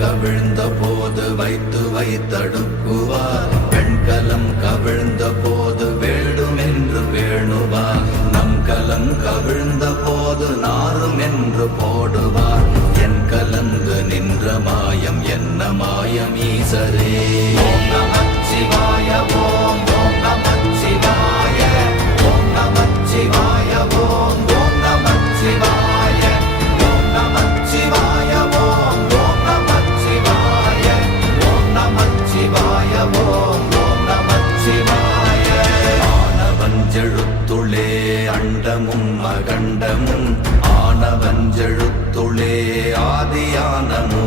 கவிழ்ந்த போது வைத்து வைத்தடுக்குவார். பெண்கலம் கவிழ்ந்த போது வேண்டுமென்று வேணுவார். நம் கலம் கவிழ்ந்த போது நாரும் என்று போடுவார். என் கலந்து நின்ற மாயம் என்ன மாயம் ஈசரே. ஓம் நமச்சிவாய ஓம் ஓம் நமச்சிவாய ஓம் நமச்சிவாய ஓம் ஓம் நமச்சிவாய ஓம் நமச்சிவாய ஓம் ஓம் நமச்சிவாய ஓம் நமச்சிவாய ஓம் ஓம் நமச்சிவாய. ஆனவஞ்செழுத்துளே அண்டமும் அகண்டமும் ஆனவஞ்செழுத்துளே ஆதியானமும்